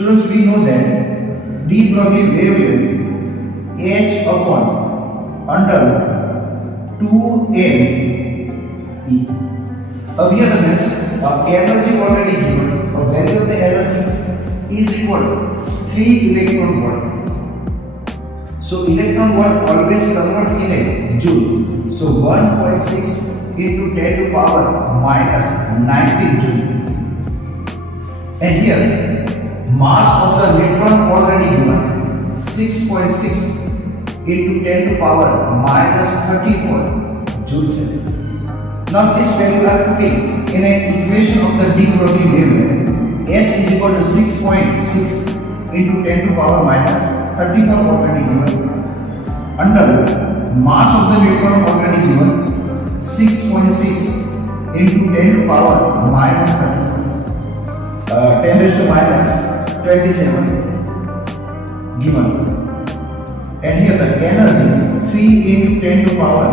students, we know that d Broglie wavelength h upon under 2m e. अब here the means energy already given. A value of the energy is equal to 3 electron volt. So electron volt always convert in a joule. So 1.6 into 10 to power minus 19 joule. And here mass of the neutron already given 6.6 into 10 to power minus 34 joules. Now this value are putting in an equation of the de Broglie wavelength. H is equal to 6.6 into 10 to power minus 34 already given under mass of the neutron already given 6.6 into 10 to power minus 10 raised to minus 27 given, and here the energy 3 into 10 to power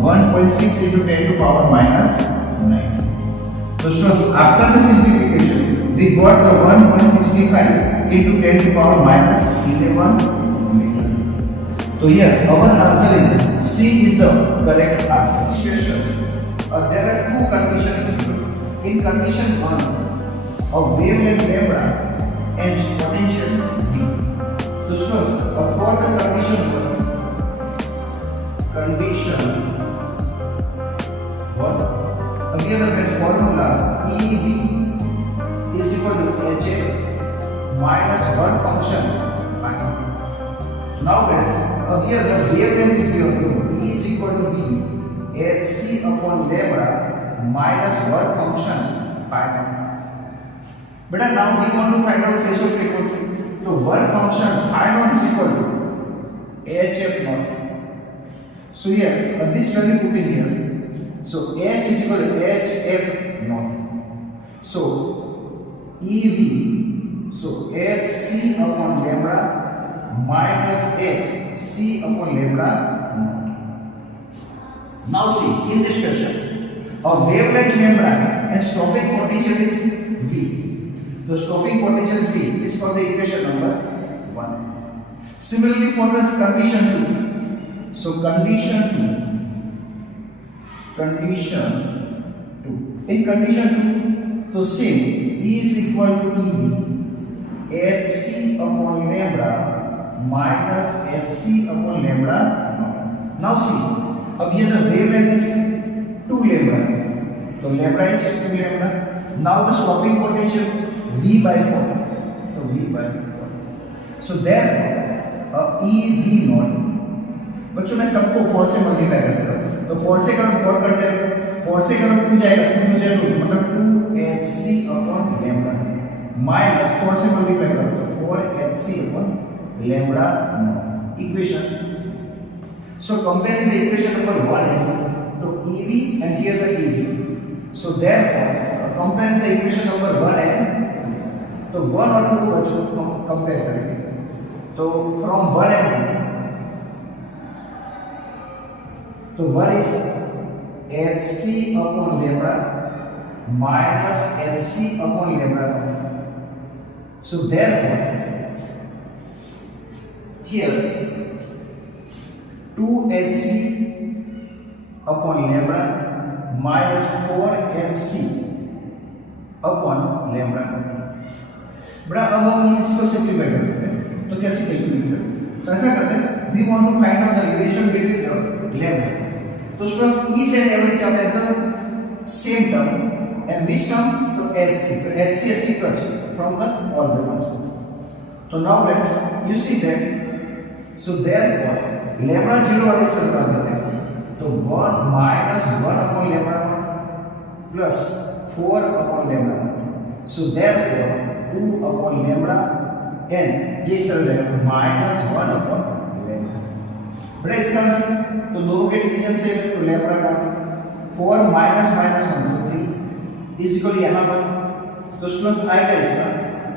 1.6 into 10 to power minus 9. So students, after the simplification we got the 1.65 into 10 to power minus 11 meter. So here our answer is C is the correct answer. There are two conditions here. In condition 1, a wavelength lambda and potential V. So students, for the condition 1, again the best formula EV is equal to HF minus one function. Now guys, here the wavelength is given to V is equal to V HC upon lambda minus one function phi naught. But now we want to find out threshold frequency. So one function phi naught is equal to HF naught. So here this value put in here. So H is equal to HF naught. So EV, so HC upon lambda minus HC upon lambda naught. Now see, in this question, a wavelength lambda and stopping potential is V. The stopping potential V is for the equation number 1. Similarly for the condition 2. So condition 2. In condition 2, so same E is equal to EV HC upon lambda minus HC upon lambda. Now see, अब ये the wavelength is 2 lambda. So lambda is 2 lambda. Now the stopping potential V by 4. So V by 4. So therefore EV naught. बच्चों मैं सबको 4 से multiply करते रहूँ. तो 4 से करो 4 करते रहो. 4 से करो 2 जाएगा 2 जाएगा 2 मतलब 2HC upon lambda minus 4 से मल्टीप्लाई करो तो 4HC upon lambda equation. So comparing the equation number 1 to EV and here the EV. So therefore comparing the equation number 1 and तो 1 और 2 को बच्चों कंपेयर करेंगे. तो from 1 and 2 तो 1 is HC upon lambda minus HC upon lambda. So therefore here 2HC upon lambda minus 4HC upon lambda. बड़ा अब हम इसको सिंप्लीफाई करते हैं. तो कैसे कैलकुलेट करें? तो ऐसा करते हैं, we want to find out the relation between lambda. So suppose each and every term has the same term, and which term? So HC. So HC is equal from the all the terms. So now guys, you see that. So therefore, lambda 0 वाले से बता देते हैं. तो 1 minus 1 upon lambda plus 4 upon lambda. So therefore 2 upon lambda n ये इस तरह जाएगा minus 1 upon lambda. बड़ा इसका आंसर तो दोनों के डिवीजन से तो लैम्बडा का 4 माइनस माइनस 1 तो 3 इज इक्वल यहाँ पर तो स्टूडेंट्स आएगा इसका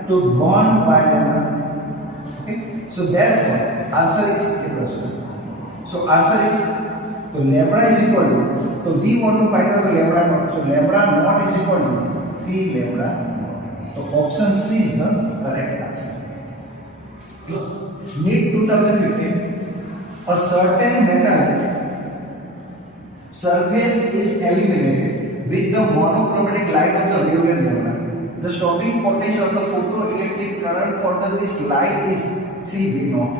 तो 1 by lambda. Okay, so therefore answer is equal so answer is तो लैम्बडा इज इक्वल टू तो we want to find out lambda naught. So lambda naught is equal to 3 lambda. तो option C is the correct answer. Mid 2015, a certain metallic surface is illuminated with the monochromatic light of the wavelength lambda. The stopping potential of the photoelectric current for this light is 3 V naught.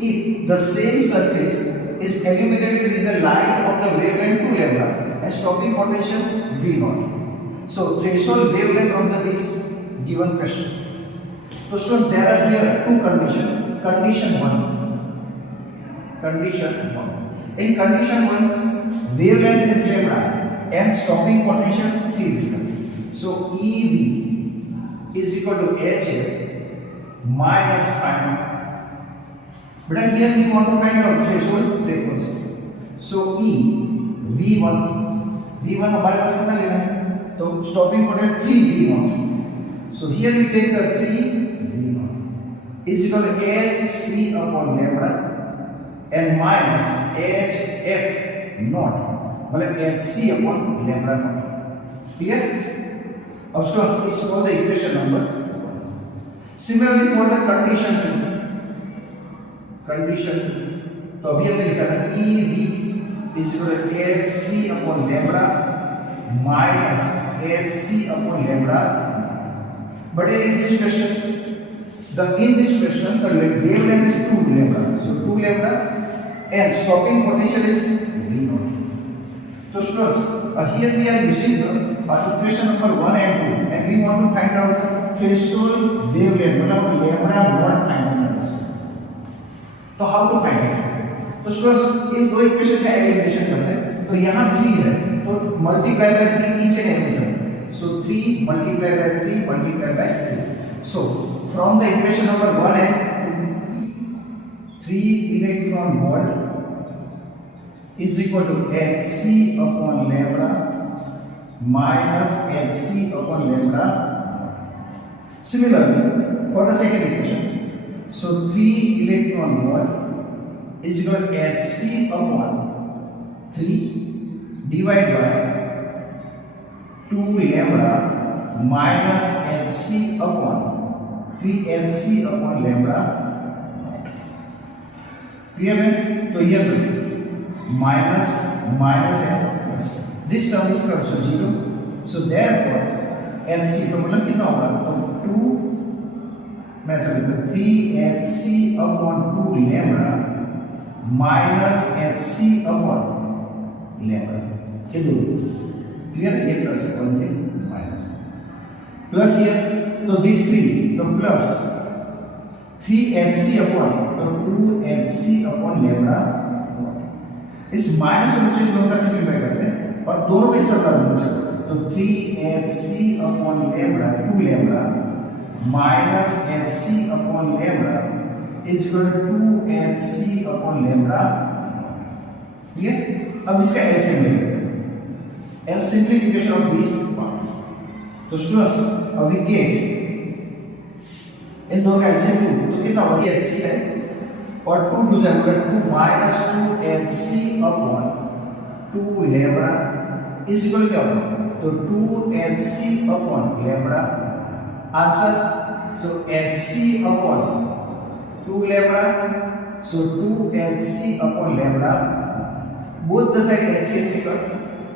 If the same surface is illuminated with the light of the wavelength 2 lambda and stopping potential V naught. So threshold wavelength of this given question. So students, there are here two conditions. Condition 1. In condition 1, wavelength is lambda and stopping potential 3 V. So EV is equal to HF minus phi naught. But here we want to find out threshold frequency. So E V1 हमारे पास कितना लेना है? तो stopping potential 3 V0. So here we take the 3 is equal to HC upon lambda and minus HF naught मतलब HC upon lambda naught. Clear? Of course, it's for the equation number. Similarly for the condition 2, तो अभी हमने लिखा था EV is equal to HC upon lambda minus HC upon lambda. But in this question, the wavelength is 2 lambda. So 2 lambda and stopping potential is V naught. So students, here we are using the equation number 1 and 2, and we want to find out the threshold wavelength, मतलब lambda naught find out. तो how to find it? तो students, इन दो equation का elimination करते हैं. तो यहाँ 3 है, तो multiply by 3 each and every term. So 3 multiply by 3 multiply by 3. So from the equation number 1 and 2, 3 electron volt is equal to Hc upon lambda minus Hc upon lambda. Similarly, for the second equation, so 3 electron volt is equal to Hc upon 3 divided by 2 lambda minus Hc upon 3 Hc upon lambda. Clear means तो ये minus and plus. This term is equal to 0. So therefore Hc तो मतलब कितना होगा? तो 2 मैं समझता 3 Hc upon 2 lambda minus Hc upon lambda. ये दो क्लियर है? ये प्लस और ये माइनस प्लस ये तो दिस 3 तो प्लस 3 Hc upon तो 2 Hc upon lambda. इस माइनस को नीचे दोनों का सिंपलीफाई करते हैं और दोनों का इस तरह करते हैं. तो 3 Hc upon lambda 2 lambda minus Hc upon lambda is equal to 2 Hc upon lambda. ठीक है? अब इसका एलसीएम लेते हैं. And simplification of this part. तो स्टूडेंट्स अभी गेट इन दोनों का एलसीएम 2 तो कितना होगा? ये Hc है और 2 2 से 2 minus 2 Hc upon 2 lambda is equal to क्या होगा? तो 2 Hc upon lambda. Answer so Hc upon 2 lambda, so 2 Hc upon lambda. Both the side Hc cut.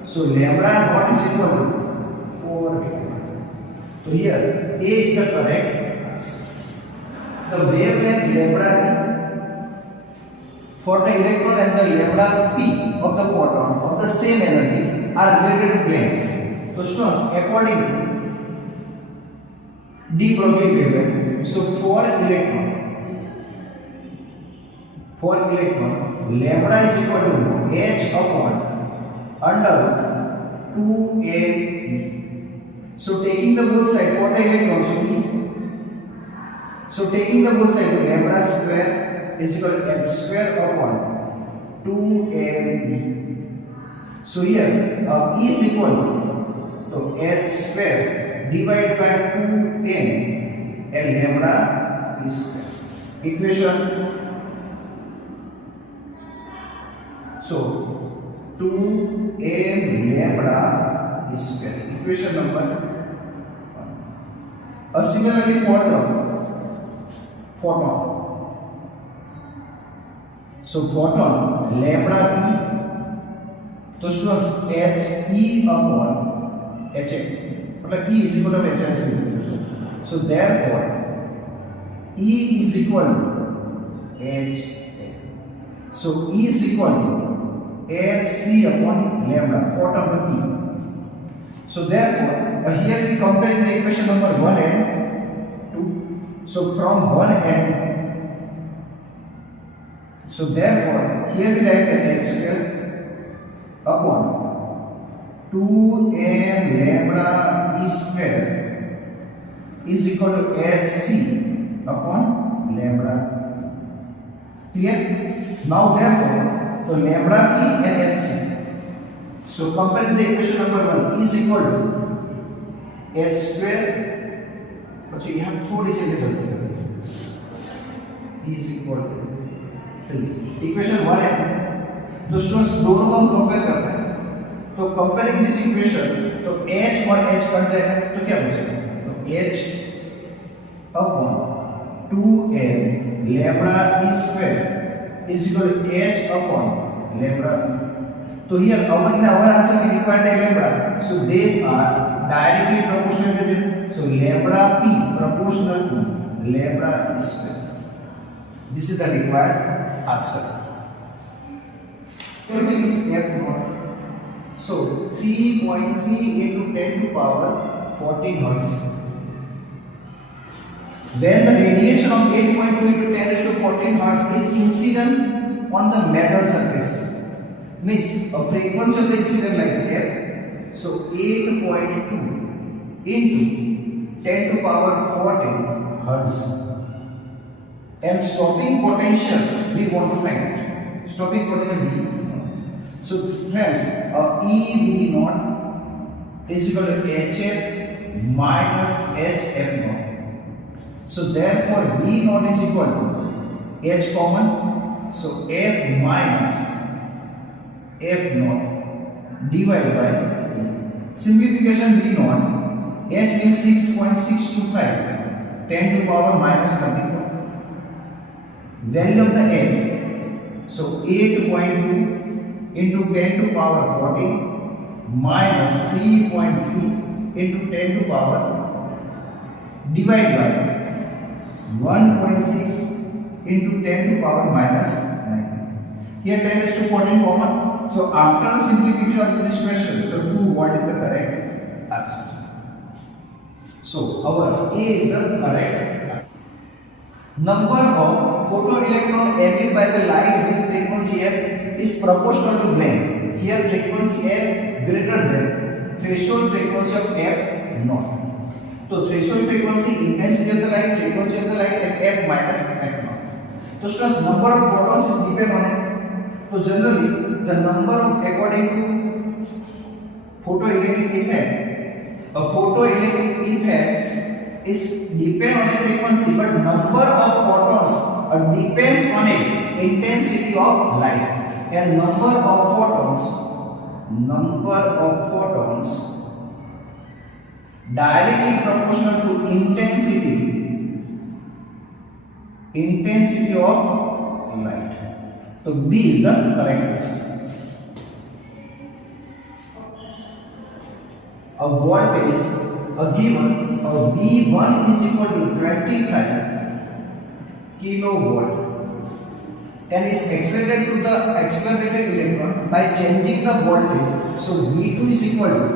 So lambda naught is equal to 4 lambda. So here A is the correct answer. The wavelength lambda for the electron and the lambda p of the photon of the same energy are related to plane. So students, according to de Broglie wavelength, so for electron lambda is equal to h upon under 2a. So taking the both side for the electron, so taking the both side, lambda square is equal to h square upon 2a. So here E is equal to h square divided by 2n and lambda is square. Equation. So 2n lambda is square. Equation number 1. Similarly for the photon. So photon lambda p, तो students h e upon h मतलब e is equal to h s. So therefore e is equal to h. So e is equal to hc upon lambda photon per p. So therefore here we compare the equation number 1 and 2. So from 1 and so therefore here we write the h square upon 2m lambda e square is equal to hc upon lambda. Clear? Now therefore so lambda p and hc. So comparing the equation number 1 is equal to h square પછી यहाँ थोड़ी सी गलती कर दी is equal to equation 1 है तो students दोनों को हम कंपेयर करते हैं तो कंपेयरिंग दिस इक्वेशन तो h और h कट जाएगा तो क्या बचेगा तो h upon 2m lambda e square is equal to h upon lambda. So here our answer we require the lambda, so they are directly proportional to it. So lambda p proportional to lambda e square. This is the required answer. So it is f naught. So 3.3 into 10 to power 14 hertz. When the radiation of 8.2 into 10 raised to 14 hertz is incident on the metal surface, means a frequency of the incident light here. So 8.2 into 10 to power 14 hertz. And stopping potential we want to find. Stopping potential V. So friends, EV naught is equal to HF minus HF naught. So therefore V naught is equal to H common. So F minus F naught divided by simplification V naught. H means 6.625 10 to power minus 34. Value of the F. So 8.2 into 10 to power 14 minus 3.3 into 10 to power divided by 1.6 into 10 to power minus 9. Here 10 is to 14 common. So after the simplification of this question, the 2 what is the correct answer? So our A is the correct answer. Number of photoelectron emitted by the light with frequency f is proportional to blank. Here frequency f greater than threshold frequency of f naught. So threshold frequency, intensity of the light, frequency of the light, and f minus f naught. So students, number of photons is depend on it. So generally the number of according to photoelectric effect, a photoelectric effect is depend on a frequency, but number of photons depends on a intensity of light, and number of photons directly proportional to intensity of light. So B is the correct answer. A voltage given V1 is equal to 25 kilovolt and is accelerated to the accelerated electron by changing the voltage. So V2 is equal to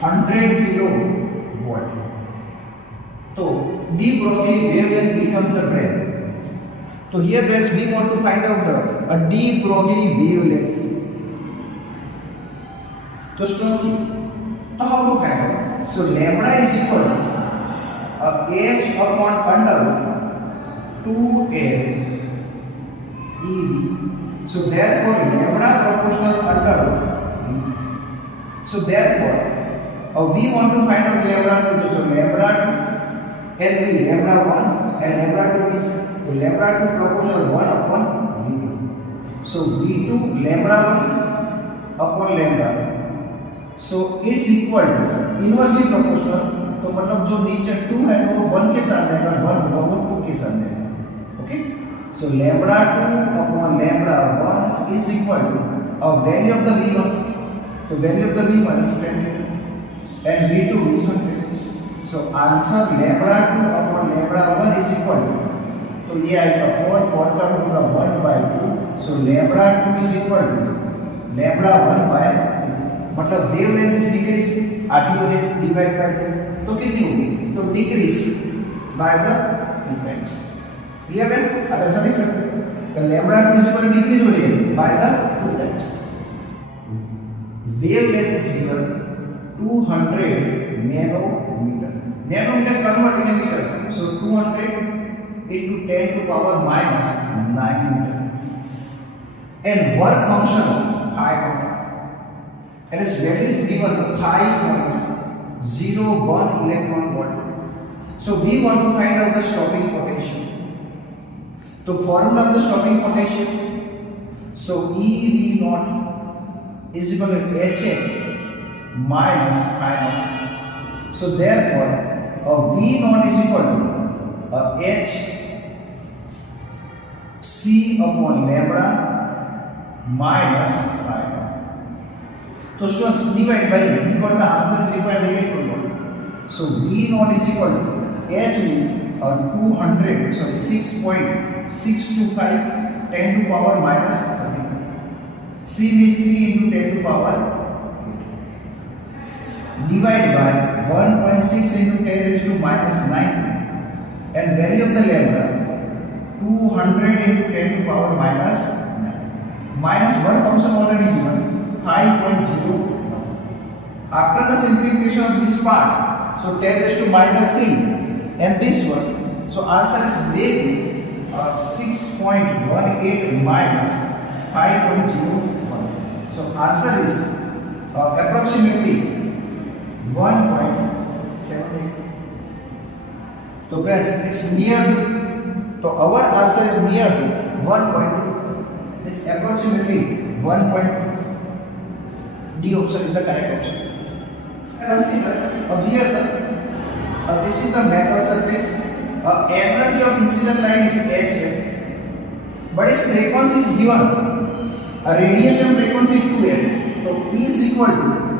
100 kilovolt. So de Broglie wavelength becomes the brain. So here friends we want to find out the de Broglie wavelength. So students see, so how to find out? So lambda is equal to h upon under 2m ev. So therefore lambda proportional under v. So therefore we want to find out lambda 2. So lambda 2 and v lambda 1 and lambda 2 is lambda 2 proportional 1 upon v2. So v2 lambda 1 upon lambda. So it's equal to inversely proportional तो मतलब जो नीचे 2 है तो वो 1 के साथ जाएगा, 1 होगा वो 2 के साथ जाएगा। Okay, so lambda 2 upon lambda 1 is equal to a value of the v1, तो value of the v1 is 20 and v2 is 100। So answer lambda 2 upon lambda 1 is equal to, तो ये आएगा 4, 4 का रूट होगा 1/2, so lambda 2 is equal to lambda 1/2, मतलब wavelength is decrease, आधी हो गई डिवाइड बाय 2 तो कितनी होगी, तो decrease by the 2 times. Clear है? अब ऐसा लिख सकते हैं कि lambda 2 is equal to decrease हो रही है by the 2 times. Wavelength is given 200 nanometre, nanometre convert in metre, so 200 into 10 to power minus 9 meter, and work function of phi and its value is given the 5.01 electron volt. So we want to find out the stopping potential. So formula of the stopping potential, so EV naught is equal to HA minus phi naught. So therefore V naught is equal to H C upon lambda minus phi naught. So students divide by, because the answer is required electron volt. So V naught is equal to H is 200, sorry 6.625 10 to power minus 30. C is 3 into 10 to power 8. Divide by 1.6 into 10 raised to minus 9, and value of the lambda 200 into 10 to power minus 9. Minus 1 function already given 5.0. After the simplification of this part, so 10 raised to minus 3 and this one, so answer is maybe 6.18 minus 5.01. So answer is approximately 1.78. So friends, it's near to, so our answer is near to 1.2. It's approximately 1.2. D option is the correct option. Consider here this is the metal surface. Energy of incident light is H, but its frequency is given. Radiation frequency is 2L. So E is equal to,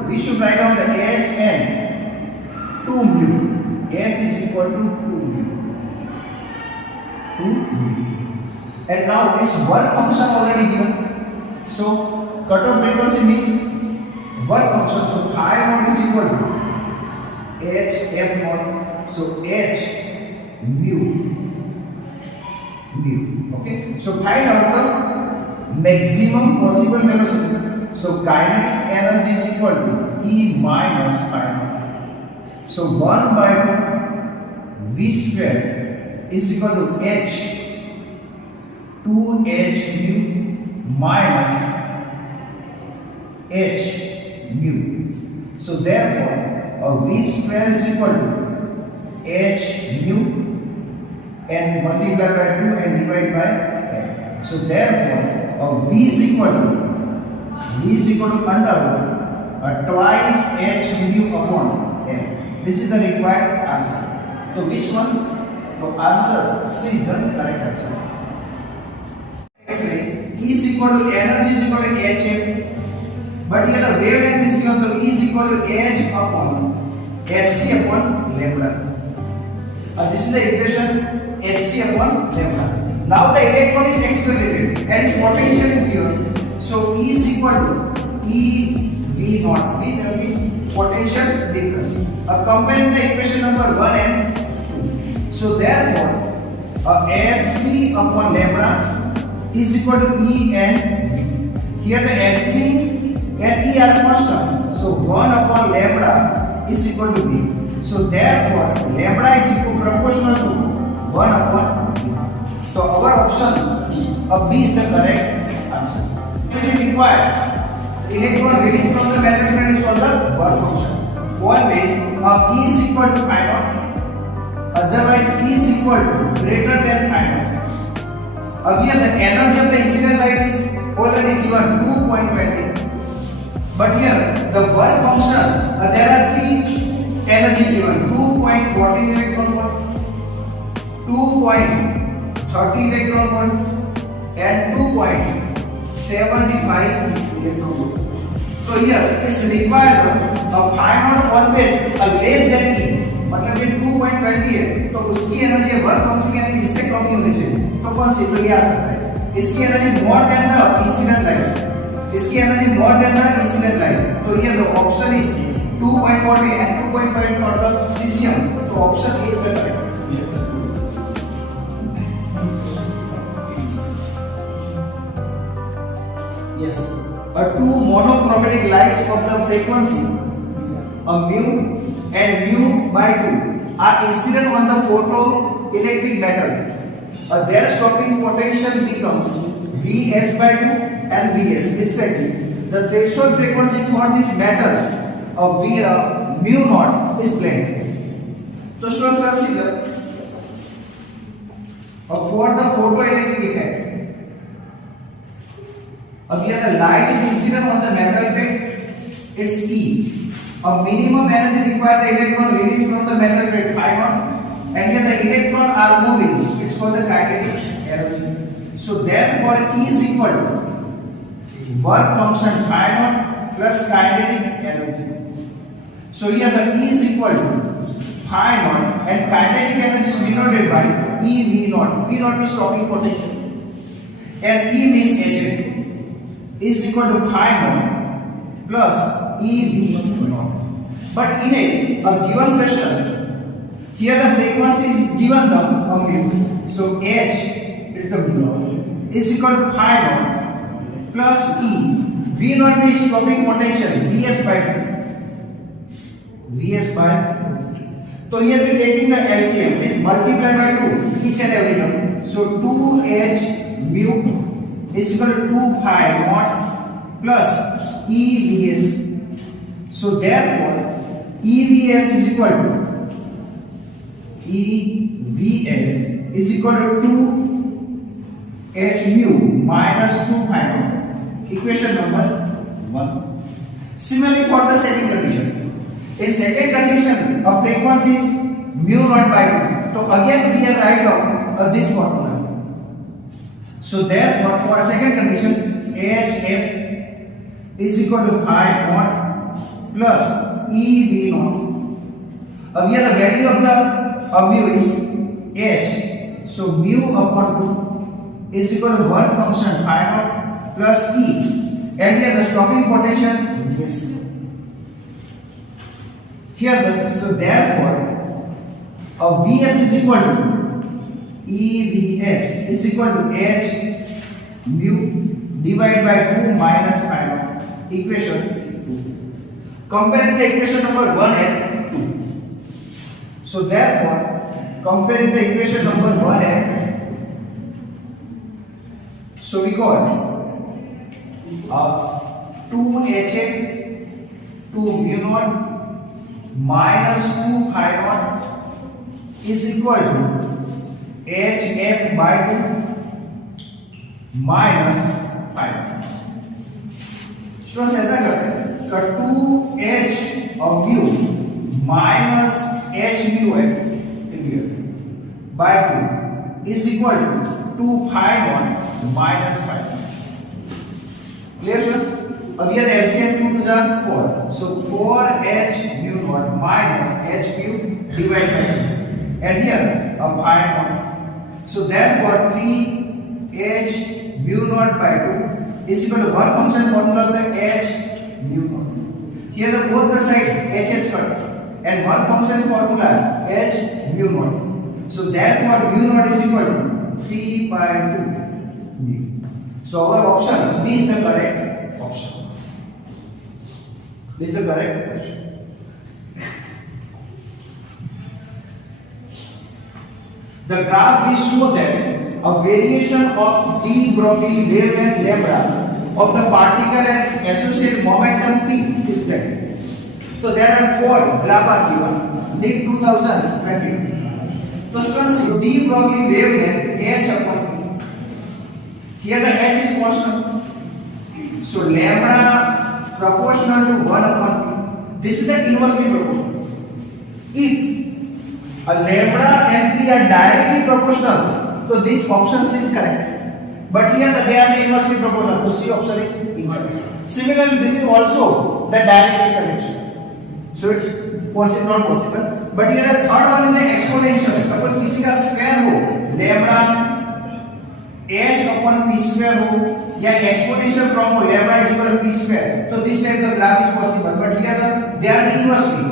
we should write down the H and 2 mu. H is equal to 2 mu. 2 mu. And now its work function already given. So cutoff frequency means work function, so phi naught is equal to H m naught, so H mu. Okay, so find out the maximum possible velocity. So kinetic energy is equal to E minus phi naught, so 1 by V square is equal to H 2H mu minus H mu. So therefore V square is equal to H mu and multiply by 2 and divide by n. So therefore V is equal to under root twice H mu upon n. This is the required answer. So which one? So answer C is the correct answer. X-ray E is equal to energy is equal to H, but here the wavelength is given, so E is equal to H upon Hc upon lambda. This is the equation Hc upon lambda. Now the electron is accelerated and its potential is given. So E is equal to E V naught. V is potential difference. Comparing the equation number 1 and 2. So therefore, Hc upon lambda is equal to E and V. Here the Hc and E are constant. So 1 upon lambda is equal to V. So therefore, lambda is equal proportional to 1 upon V. So our option of B is the correct answer. Which is required. The electron released from the metal element is called the work function. Always E is equal to phi naught. Otherwise E is equal to greater than phi naught. Again the energy of the incident light is already given 2.20. But here the work function, there are three energy given 2.14 electron volt, 2.30 electron volt and 2.75 electron volt. So here it's required phi naught always less than E, मतलब ये 2.20 है तो उसकी energy work function यानी इससे कम ही होनी चाहिए। तो कौन सी, तो ये आ सकता है। इसकी energy more than the incident light, इसकी energy more than the incident light, तो ये the option is 2.40 and 2.5 for the cesium, so option A is the correct. Yes, two monochromatic lights of the frequency mu and mu by 2 are incident on the photoelectric metal. Their stopping potential becomes Vs by 2 and Vs respectively. The threshold frequency for this metal mu naught is blank. So students consider for the photoelectric effect. Here the light is incident on the metal plate, it's E. A minimum energy required the electron released from the metal plate phi naught, and here the electron are moving, it's called the kinetic energy. So therefore E is equal to work function phi naught plus kinetic energy. So here the E is equal to phi naught and kinetic energy is denoted by E V naught. V naught is stopping potential and E means HA is equal to phi naught plus E V naught. But in a given question, here the frequency is given the mu. So H is the mu is equal to phi naught plus E. V naught is stopping potential Vs by 2. Vs by, so here we taking the LCM is multiplied by 2 each and every term. So 2h mu is equal to 2 phi naught plus EVS. So therefore EVS is equal to EVS is equal to 2h mu minus 2 phi naught. Equation number 1. Similarly for the second condition. In second condition, a frequency is mu naught by 2. So again we are write down this formula. So therefore for a second condition, HF is equal to phi naught plus EV naught. Here the value of the mu is H. So mu upon 2 is equal to work function phi naught plus E. And here the stopping potential Vs. Here, so therefore, Vs is equal to EVS is equal to H mu divided by 2 minus phi naught. Equation 2. Comparing the equation number 1 and 2. So therefore, comparing the equation number 1 and 2. So we got 2HA 2 mu naught minus 2 phi naught is equal to HF by 2 minus phi naught. Students ऐसा करते हैं कि 2h of mu minus h mu है by 2 is equal to 2 phi naught minus phi naught. Clear students? अब ये LCM 2 to the 4. So 4h mu naught minus h mu divided by 2. And here a phi naught. So therefore 3h mu naught by 2 is equal to work function formula of the h mu naught. Here the both the side h cut and work function formula h mu naught. So therefore mu naught is equal to 3 by 2 mu. So our option B is the correct option. This is the correct option. The graph will show that a variation of de Broglie wavelength lambda of the particle and associated momentum p is present. So there are 4 graphs are given in 2020. So students, de Broglie wavelength h upon p. Here the h is constant. So lambda proportional to 1 upon p. This is the inversely proportional. If a lambda and p are directly proportional, so this option C is correct. But here they are inversely proportional, so C option is incorrect. Similarly, this is also the direct connection, so it's possible, not possible. But here the third one is the exponential. Suppose किसी का square हो, lambda h upon p square हो, या exponential form हो, lambda is equal to p square. So this type the graph is possible. But here they are inversely.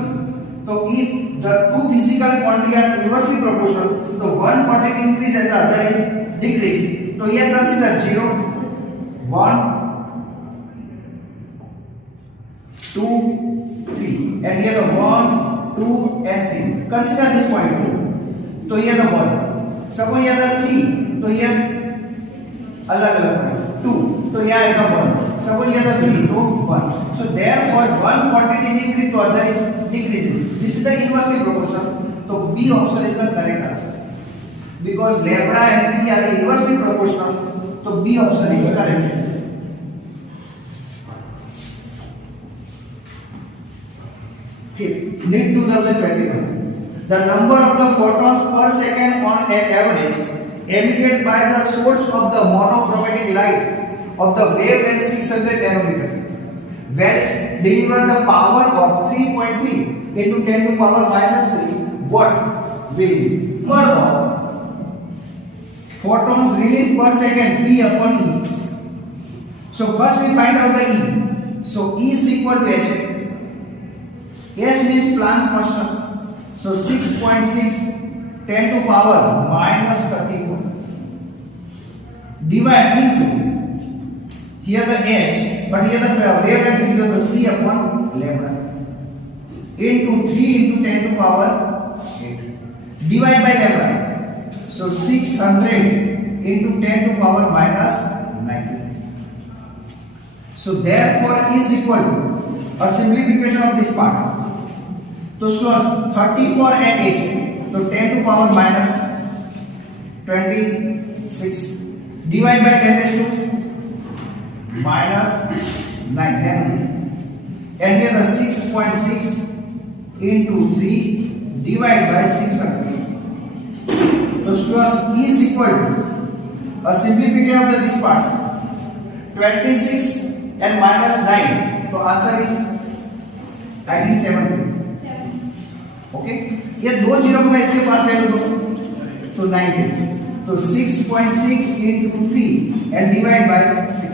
So if the two physical quantities are inversely proportional, so one quantity increase and the other is decrease. So here consider 0, 1, 2, 3, and here the 1, 2, and 3. Consider this point 2. So here the 1. Suppose here the 3. So here अलग-अलग point 2. So here the 1. Suppose here the 3. So 1. So therefore one quantity is increased, to other is decreasing. This is the inversely proportional. So B option is the correct answer. Because lambda and p are inversely proportional, so B option is correct. Okay, NEET 2021. The number of the photons per second on an average emitted by the source of the monochromatic light of the wavelength 600 nanometer varies deliver the power of 3.3 into 10 to power minus 3 watt wave per hour. Photons released per second P upon E. So first we find out the E. So E is equal to H. H means Planck constant. So 6.6 10 to power minus 34. Divide into here the H, but here the wavelength is equal to C upon lambda into 3 into 10 to power 8. Divide by lambda. So 600 into 10 to power minus 90. So therefore is equal to a simplification of this part. So 34 and 8. So 10 to power minus 26. Divide by 10 raised to minus 9. And here the 6.6 into 3 divide by 600. So students, E is equal to a simplification of this part 26 and minus 9. So answer is 1970. Okay, ये दो zero को मैं इसके पास ले लूँ तो 19. तो 6.6 into 3 and divide by 6.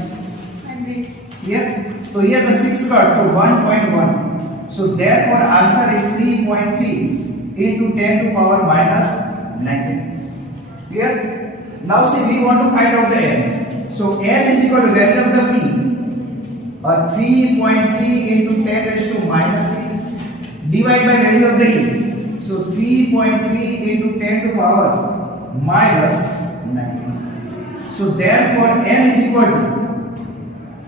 Here, so here the 6 cut to 1.1. So therefore answer is 3.3 into 10 to power minus 19. Clear? Now see, we want to find out the N. So N is equal to value of the P. 3.3 into 10 raised to minus 3. Divide by value of the E. So 3.3 into 10 to power minus 9. So therefore N is equal to,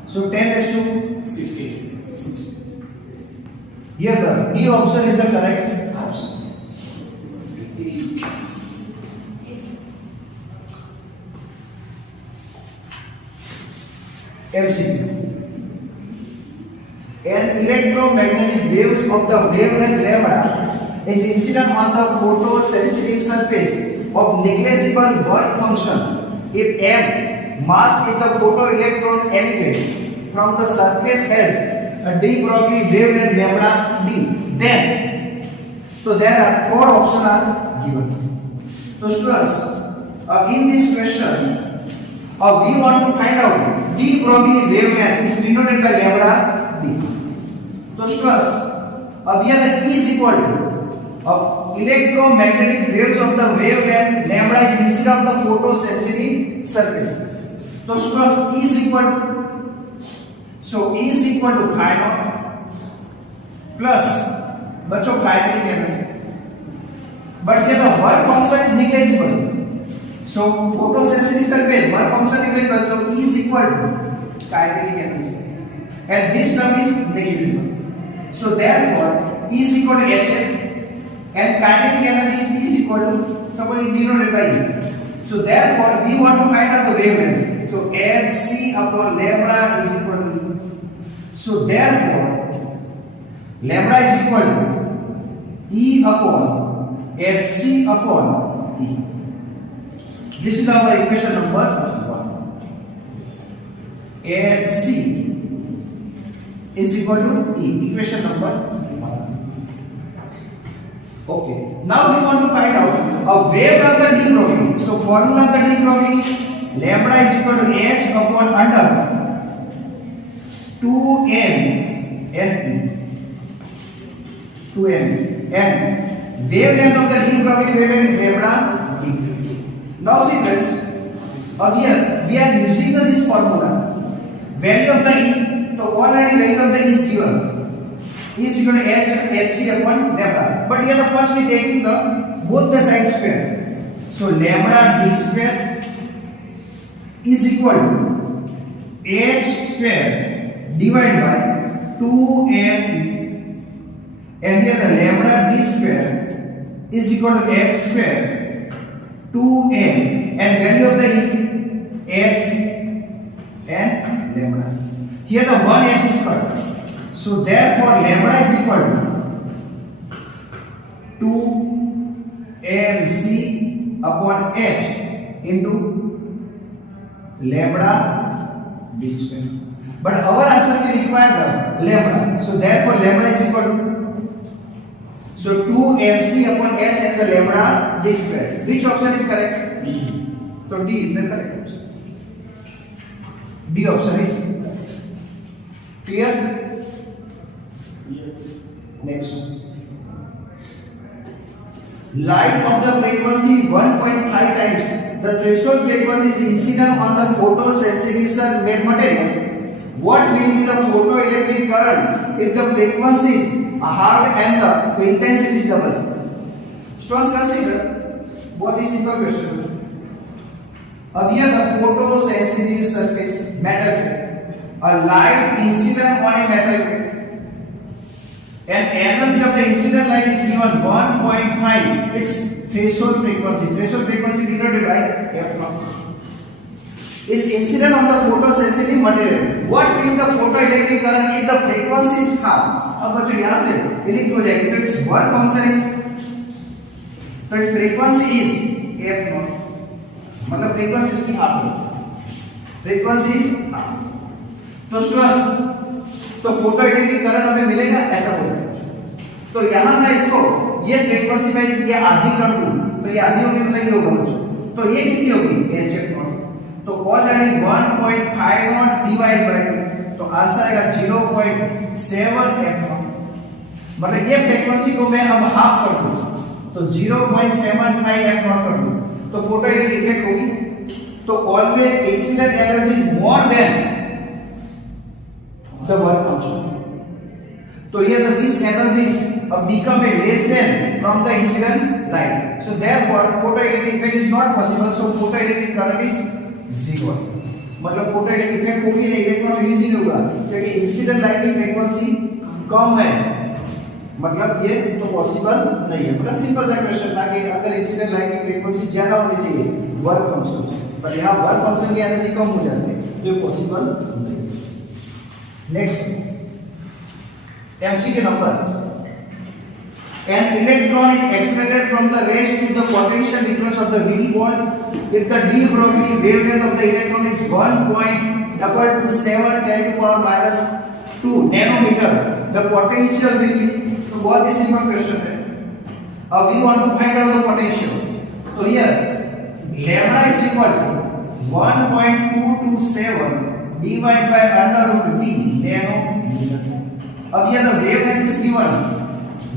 so 10 raised to 60. Here the D option is the correct option. MCQ. An electromagnetic waves of the wavelength lambda is incident on the photosensitive surface of negligible work function if M mass is the photoelectron emitted from the surface has a de Broglie wavelength lambda d. Then, so there are four options are given. So students, in this question, we want to find out de Broglie wavelength is denoted by lambda d. So students, here the E is equal to electromagnetic waves of the wavelength lambda is incident of the photosensitive surface. So students, E is equal to, so E is equal to phi naught plus बच्चों kinetic energy. But here the work function is negligible. So photosensitive surface work function negligible. So E is equal to kinetic energy, and this term is negligible. So therefore E is equal to H and kinetic energy is equal to, suppose it denoted by E. So therefore we want to find out the wavelength. So Hc upon lambda is equal to E. So therefore lambda is equal to E upon HC upon E. This is our equation number 1. HC is equal to E. Equation number 1. Okay. Now we want to find out a wave of the de Broglie. So formula of the de Broglie, lambda is equal to H upon under 2m n E. 2m and wavelength of the de Broglie wavelength is lambda d. Now see friends, here we are using this formula. Value of the E, so already value of the E is given. E is equal to HC upon lambda. But here the first we taking the both the sides square. So lambda d square is equal to H square divided by 2m E. And here the lambda d square is equal to H square 2m and value of the E H and lambda. Here the 1h is cut. So therefore lambda is equal to 2mc upon h into lambda d square. But our answer will require the lambda. So therefore lambda is equal to 2mc upon h and the lambda d square. Which option is correct? D. So D is the correct option. D option is correct. Clear? Next one. Light of the frequency 1.5 times the threshold frequency is incident on the photosensitive made material. What will be the photoelectric current if the frequency is half and the intensity is double? Students, consider both these simple questions. Here the photosensitive surface metal, a light incident on a metal plate. And energy of the incident light is given 1.5. Its threshold frequency. Threshold frequency denoted by F0. Is incident on the photosensitive material. What will the photoelectric current if the frequency is half? अब बच्चों यहाँ से लिख हो जाएगी तो its work function is, तो its frequency is F0. मतलब frequency इसकी half है. Frequency is half. तो स्टूडेंट्स, तो फोटोइलेक्ट्रिक करंट हमें मिलेगा ऐसा बोलते हैं. तो यहाँ मैं इसको ये फ्रीक्वेंसी में ये आधी कर दूं तो ये आधी होगी मतलब ये होगा बच्चों. तो ये कितनी होगी? HF0. तो ऑलरेडी 1.5 नॉट डिवाइड बाय 2 तो आंसर आएगा 0.7 F0. मतलब ये फ्रीक्वेंसी को मैं अब हाफ कर दूं तो 0.75 F0 कर दूं तो फोटोइलेक्ट्रिक इफेक्ट होगी. तो always incident energy is more than the work function. So here this energy is become a less than from the incident light. So therefore photoelectric effect is not possible. So photoelectric current is 0. मतलब photoelectric effect होगी नहीं, electron release ही नहीं होगा क्योंकि incident light की frequency कम है. मतलब ये तो पॉसिबल नहीं है. मतलब सिंपल सा क्वेश्चन था कि अगर इंसिडेंट लाइट की फ्रीक्वेंसी ज्यादा होनी चाहिए वर्क फंक्शन से, पर यहाँ वर्क फंक्शन की एनर्जी कम हो जाती है तो ये पॉसिबल नहीं. Next, MCQ number. An electron is accelerated from the rest to the potential difference of the V ball. If the de Broglie wavelength of the electron is 1.227 10 to power minus 2 nanometer, the potential will be. So बहुत ही simple question है. We want to find out the potential. So here lambda is equal to 1.227 divided by under root V nanometer. अब here the wavelength is given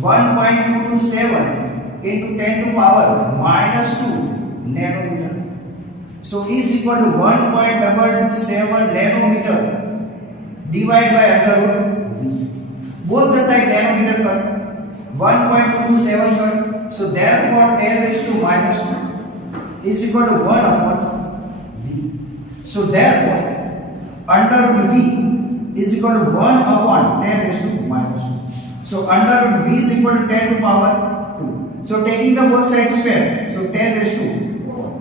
1.227 into 10 to power minus 2 nanometer. So E is equal to 1.227 nanometer divided by under root V. Both the side nanometer cut 1.227 cut. So therefore 10 raised to minus 2 is equal to 1 upon V. So therefore under root V is equal to 1 upon 10 raised to minus 2. So under root V is equal to 10 to power 2. So taking the both sides square, so 10 raised to 4.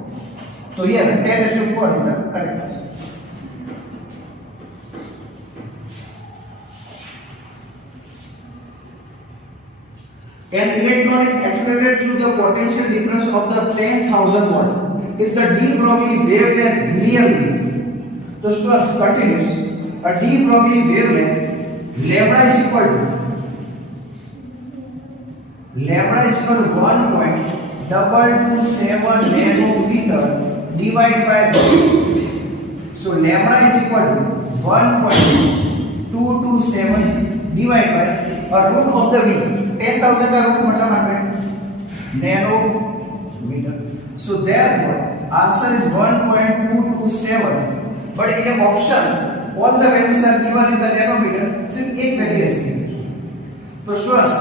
So here 10 raised to 4 is the correct answer. An electron is accelerated through the potential difference of the 10,000 volt. If the de Broglie wavelength nearly, so students continues, a de Broglie wavelength lambda is equal to 1.227 nanometer divided by so lambda is equal to 1.227 divided by a root of the v. 10,000 का root मतलब 100 nanometer. So therefore answer is 1.227. But in an option all the values are given in the nanometer. सिर्फ एक value ऐसी है. तो students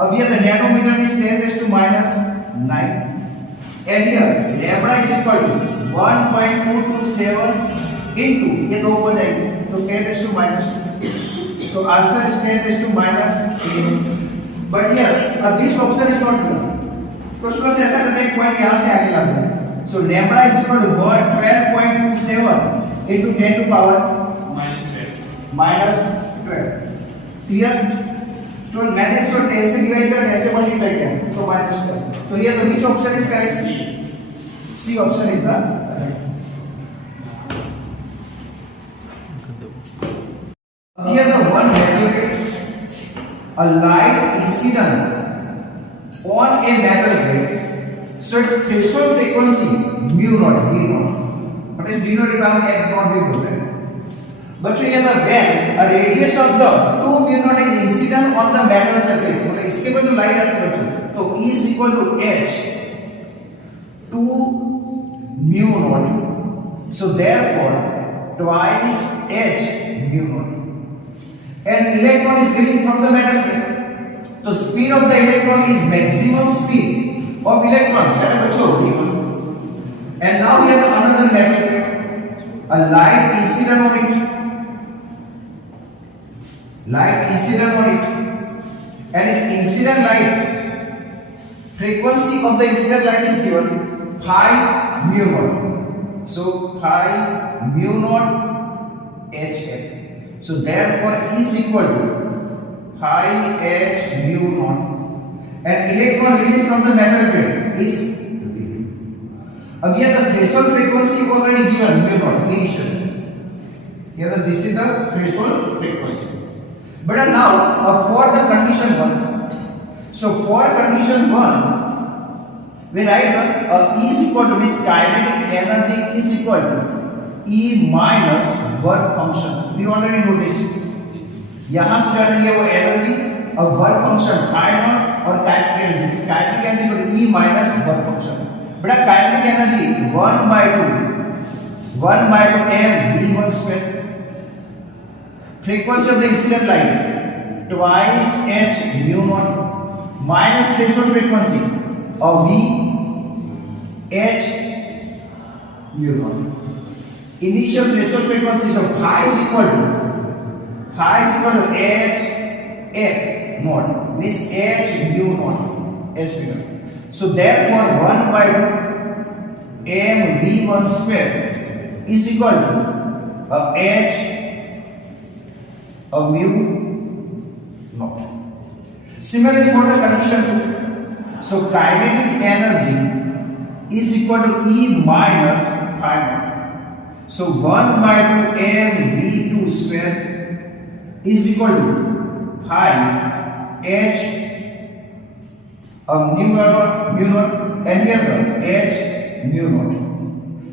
अब ये the nanometer is 10 raised to minus 9. And here lambda is equal to 1.227 into ये दो हो जाएगी तो 10 raised to minus 2. So answer is 10 raised to minus 8. But here this option is not given. तो स्टूडेंट्स ऐसा करते हैं पॉइंट यहाँ से आगे लाते हैं. So lambda is equal to 12.27 into 10 to power minus 12. Clear? तो मैंने इसको 10 से डिवाइड किया 10 से मल्टीप्लाई किया तो minus 12. तो here the which option is correct? C option is the correct. Here the one value, a light incident on a metal plate, so its threshold frequency mu naught v naught, but is denoted by f naught भी बोलते हैं. बच्चों ये the when a radius of the 2 mu naught is incident on the metal surface, मतलब इसके पर जो light आती है बच्चों, तो E is equal to h 2 mu naught. So therefore twice h mu naught. An electron is released from the metal plate. So speed of the electron is maximum speed of electron. And now we have another metal plate. A light incident on it. Light incident on it. And its incident light frequency of the incident light is given pi mu naught. So pi mu naught hf. So therefore E is equal to pi h mu naught. An electron released from the metal plate is V2. Again the threshold frequency already given mu naught initially. Here this is the threshold frequency. But now for the condition 1. So for condition 1 we write E is equal to means kinetic energy is equal to E minus work function. We already know this. यहाँ से जान लिया वो energy और work function I naught और kinetic energy. Kinetic energy को E minus work function. बेटा kinetic energy 1 by 2 m v1 square. Frequency of the incident light twice h mu naught minus threshold frequency of v h mu naught. Initial threshold frequency of phi is equal to h f naught means h mu naught h mu naught. So therefore 1 by 2 m v1 square is equal to h of mu naught. Similarly for the condition 2, so kinetic energy is equal to E minus phi naught. So 1 by 2 m v2 square is equal to pi h of mu naught and here h mu naught.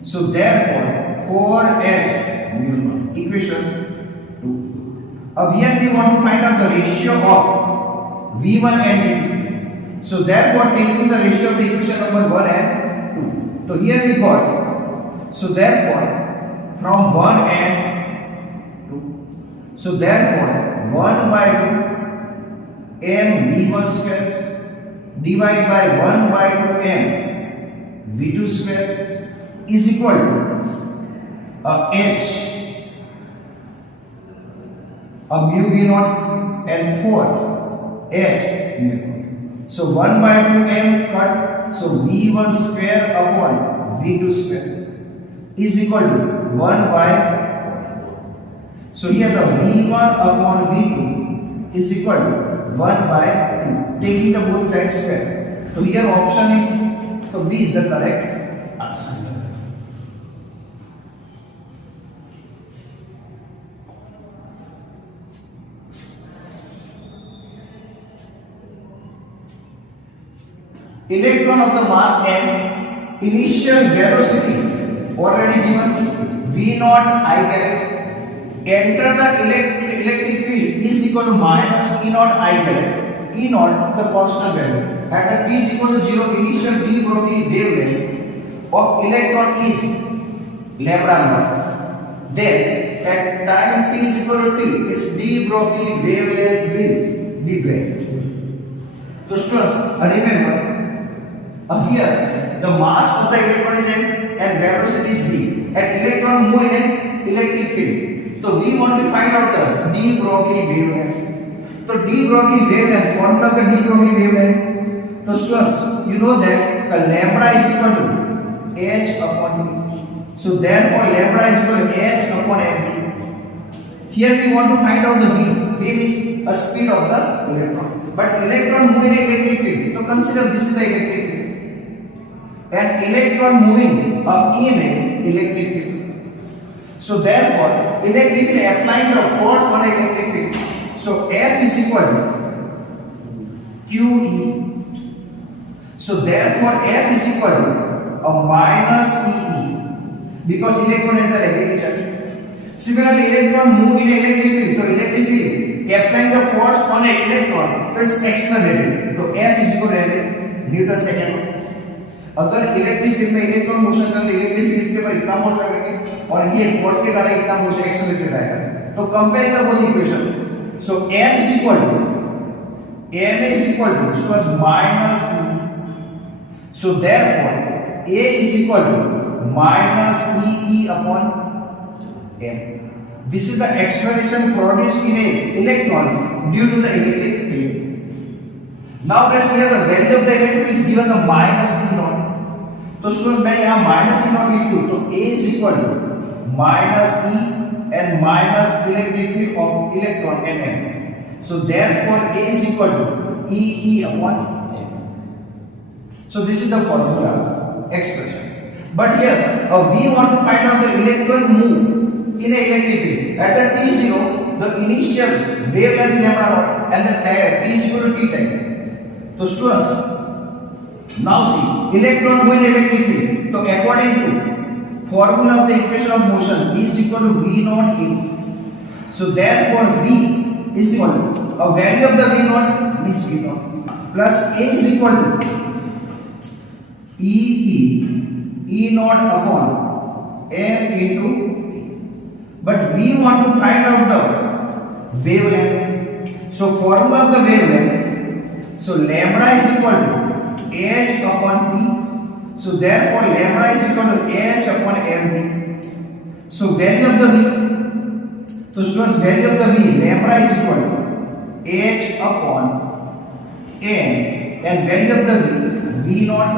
So therefore 4h mu naught. Equation 2. अब here we want to find out the ratio of v1 and v2. So therefore taking the ratio of the equation number 1 and 2. So here we got. So therefore from 1 and 2. So therefore 1 by 2 m v1 square divided by 1 by 2 m v2 square is equal to h of mu v naught and 4 h mu naught. So 1 by 2 m cut. So v1 square upon v2 square is equal to 1 by. So here the v1 upon v2 is equal to 1 by 2, taking the both sides square. So here option is, so B is the correct answer. Electron of the mass m, initial velocity already given, v naught I caret, enter the electric field is equal to minus E naught I caret, E naught the constant value. At the t is equal to 0, initial d Broglie wavelength of electron is lambda naught. Then at time t is equal to t, its d Broglie wavelength will be great. So students, remember, here the mass of the electron is m and velocity is v, and electron move in an electric field. So we want to find out the d Broglie wavelength. So d Broglie wavelength, what is the d Broglie wavelength? So students, you know that lambda is equal to h upon v. So therefore lambda is equal to h upon mv. Here we want to find out the v. V is a speed of the electron. But electron move in an electric field. So consider this is the electric field. An electron moving up in an electric field. So therefore, electric field applying the force on an electric field. So F is equal to QE. So therefore, F is equal to a minus EE because electron is the negative charge. Similarly, electron move in electric field. So electric field applying the force on an electron, so it's accelerated. So F is equal to Newton second. अगर electric field में electron motion कर ले, electric field इसके ऊपर इतना motion करेंगे और ये फोर्स के कारण इतना मोशन एक्सेलरेटेड आएगा. तो comparing the both equation, so m is equal to minus e. So therefore a is equal to minus ee upon m. This is the acceleration produced in a electron due to the electric field. Now press here the value of the electron is given the minus e naught. तो students मैं यहाँ minus E not लिख दूं तो a is equal to minus e and minus electric field of electron mm. So therefore a is equal to e upon m. So this is the formula expression. But here we want to find out the electron move in a electric field. At the t0, the initial wavelength lambda naught and the t is equal to t time. So students, now see, electron move in electric field. So according to formula of the equation of motion, E is equal to V naught A. So therefore V is equal to a value of the V naught is V naught plus A is equal to E naught upon M into. But we want to find out the wavelength. So formula of the wavelength. So lambda is equal to h upon t. So therefore lambda is equal to h upon mv. So value of the v. So students, value of the v, lambda is equal to h upon n, and value of the v naught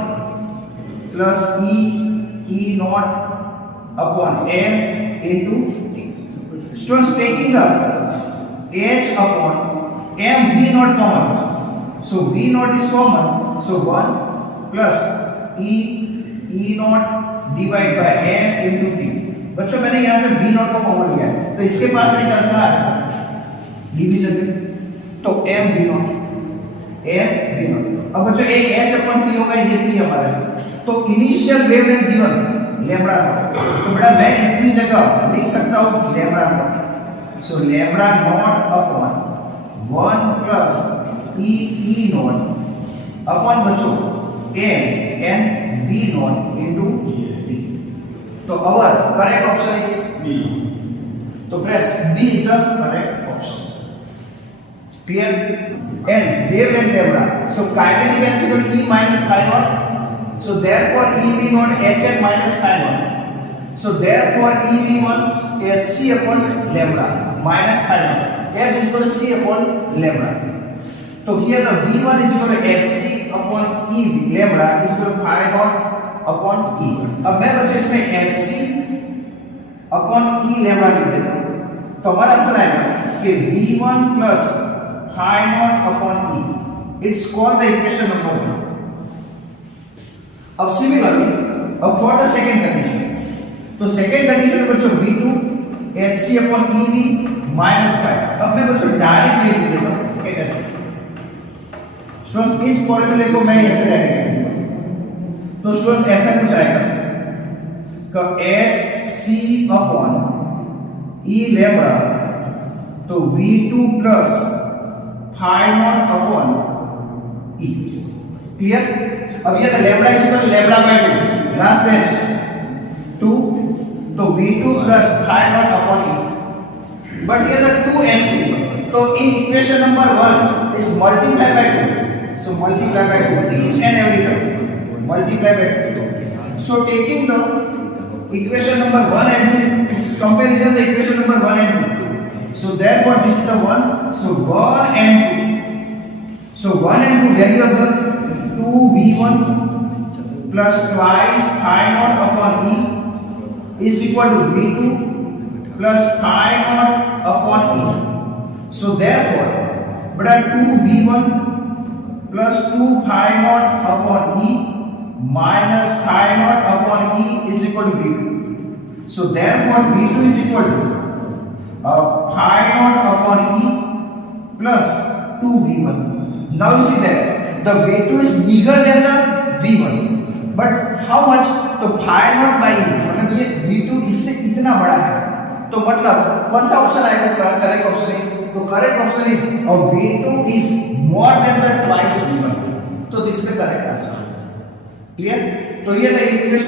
plus e naught upon m into t. Students, taking the h upon m, v naught common. So v naught is common. So 1 plus e naught divided by m into t. बच्चों मैंने यहाँ से v naught को common लिया है, तो इसके पास नहीं करना है डिवीजन में, तो m v naught. अब बच्चों एक h upon t होगा, ये t हमारा है. तो initial wavelength given lambda naught. तो बेटा मैं इसकी जगह लिख सकता हूँ lambda naught. So lambda not upon 1 plus e naught upon बच्चों m and v naught into t. So our correct option is B. So press B is the correct option. Clear? And wavelength lambda. So kinetic energy is E minus phi naught. So therefore E v naught hf minus phi naught. So therefore E v1 hc upon lambda minus phi naught. F is equal to c upon lambda. So here the v1 is equal to hc upon e lambda is equal to phi naught upon e. अब मैं बच्चों इसमें hc upon e lambda लिख देता हूँ. तो हमारा answer आएगा कि v1 plus phi naught upon E. It's called the equation number 1. अब similarly, अब for the second condition, तो second condition में बच्चों V2 HC upon EV minus phi. अब मैं बच्चों डायरेक्ट ले लेता हूँ एक ऐसे. स्टूडेंट्स इस फॉर्मूले को मैं ऐसे डायरेक्ट लिखूंगा. तो स्टूडेंट्स ऐसा कुछ आएगा कि HC upon E lambda तो V2 plus phi naught upon E. Clear? अब ये lambda is equal lambda by 2 last bench 2 तो V2 plus phi naught upon E. But here the 2HC. So in equation number 1 is multiply by 2. So multiply by 2 each and every time. Multiply by 2. So taking the equation number 1 and 2, it's comparison the equation number 1 and 2. So therefore this is the 1. So 1 and 2. So 1 and 2 value of the 2V1 plus twice phi naught upon E is equal to V2 plus phi naught upon E. So therefore, beta 2V1 plus 2 phi naught upon E minus phi naught upon E is equal to V2. So therefore, V2 is equal to phi naught upon E plus 2V1. Now you see that the V2 is bigger than the V1. But how much? तो phi naught by E मतलब ये V2 इससे इतना बड़ा है. तो मतलब कौन सा ऑप्शन आएगा? करेक्ट ऑप्शन इज तो करेक्ट ऑप्शन इज और V2 is more than the twice V1. तो this is the correct answer. Clear? तो ये था इक्वेशन